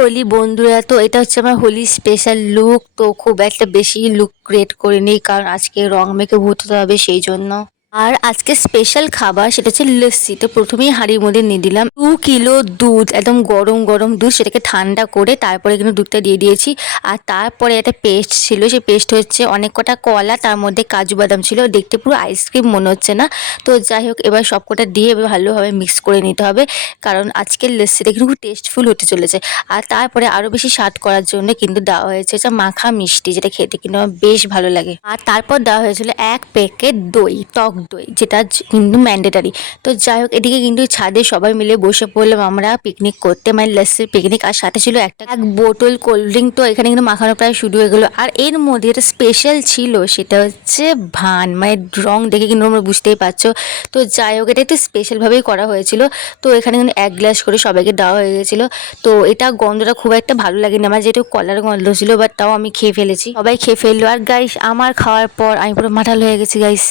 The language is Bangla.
হোলি বন্ধুরা, তো এটা হচ্ছে আমার হোলি স্পেশাল লুক। তো খুব একটা বেশি লুক ক্রিয়েট করিনি, কারণ আজকে রং মেখে ভূততে হবে সেই জন্য। আর আজকে স্পেশাল খাবার সেটা হচ্ছে লস্যি। তো প্রথমেই হাঁড়ির মধ্যে নিয়ে দিলাম 2 কিলো দুধ, একদম গরম গরম দুধ, সেটাকে ঠান্ডা করে তারপরে কিন্তু দুধটা দিয়ে দিয়েছি। আর তারপরে একটা পেস্ট ছিল, সেই পেস্ট হচ্ছে অনেক কটা কলা, তার মধ্যে কাজু বাদাম ছিল, দেখতে পুরো আইসক্রিম মনে হচ্ছে না। তো যাই হোক, এবার সবকটা দিয়ে এবার ভালোভাবে মিক্স করে নিতে হবে, কারণ আজকের লস্যিটা কিন্তু খুব টেস্টফুল হতে চলেছে। আর তারপরে আরও বেশি স্বাদ করার জন্য কিন্তু দেওয়া হয়েছে হচ্ছে মাখা মিষ্টি, যেটা খেতে কিন্তু আমার বেশ ভালো লাগে। আর তারপর দেওয়া হয়েছিল 1 প্যাকেট দই, টক দই, যেটা কিন্তু ম্যান্ডেটারি। তো যাই হোক, এদিকে কিন্তু ছাদে সবাই মিলে বসে পড়লাম আমরা পিকনিক করতে, মানে লস্যির পিকনিক। আর সাথে ছিল এক বোতল কোল্ড ড্রিঙ্ক। তো এখানে কিন্তু মাখানো প্রায় শুরু হয়ে গেলো। আর এর মধ্যে যেটা স্পেশাল ছিল সেটা হচ্ছে ভান, মানে রং দেখে কিন্তু তোমরা বুঝতেই পারছো। তো যাই হোক, এটা একটু স্পেশালভাবেই করা হয়েছিল। তো এখানে কিন্তু 1 গ্লাস করে সবাইকে দেওয়া হয়ে গেছিলো। তো এটা গন্ধটা খুব একটা ভালো লাগেনি আমার, যেহেতু কলার গন্ধ ছিল, বাট তাও আমি খেয়ে ফেলেছি, সবাই খেয়ে ফেললো। আর গাইস, আমার খাওয়ার পর আমি পুরো মাতাল হয়ে গেছি গাইস।